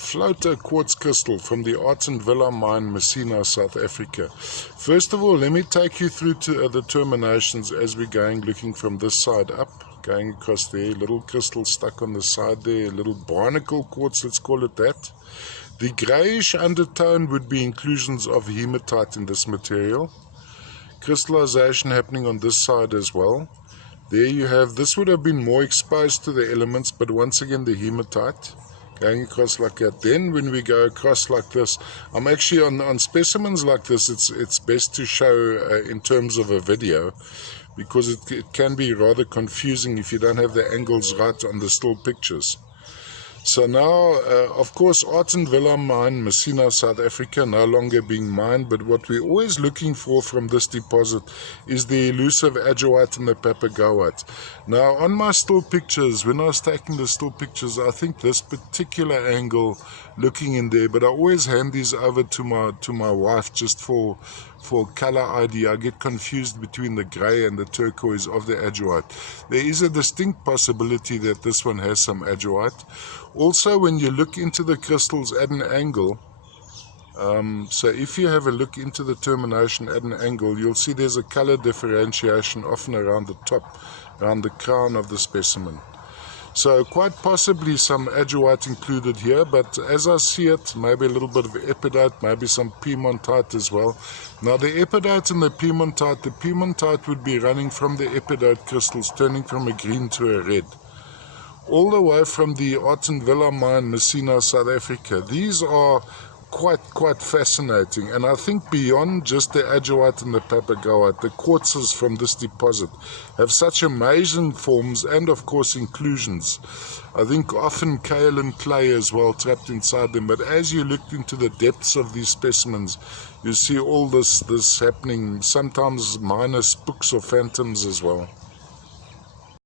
floater quartz crystal from the Villa mine, Messina, South Africa. First of all, let me take you through to the terminations as we're going, looking from this side up, going across there. Little crystal stuck on the side there, a little barnacle quartz, let's call it that. The greyish undertone would be inclusions of hematite in this material. Crystallization happening on this side as well. There you have, this would have been more exposed to the elements, but once again the hematite going across like that. Then when we go across like this, I'm actually on specimens like this, it's best to show in terms of a video, because it can be rather confusing if you don't have the angles right on the still pictures. So now, of course, Villa mine, Messina, South Africa, no longer being mined, but what we're always looking for from this deposit is the elusive adjoite and the papagoite. Now, on my still pictures, when I was taking the still pictures, I think this particular angle looking in there, but I always hand these over to my wife just for color ID. I get confused between the grey and the turquoise of the adjoite. There is a distinct possibility that this one has some adjoite. Also, when you look into the crystals at an angle, so if you have a look into the termination at an angle, you'll see there's a color differentiation often around the top, around the crown of the specimen. So quite possibly some adjoite included here, but as I see it, maybe a little bit of epidite, maybe some piemontite as well. Now the epidite and the piemontite would be running from the epidite crystals, turning from a green to a red, all the way from the Villa mine, Messina, South Africa. These are quite fascinating, and I think beyond just the adjoite and the papagoite, the quartzes from this deposit have such amazing forms and of course inclusions. I think often kaolin clay as well trapped inside them, but as you look into the depths of these specimens, you see all this happening, sometimes minor spooks or phantoms as well.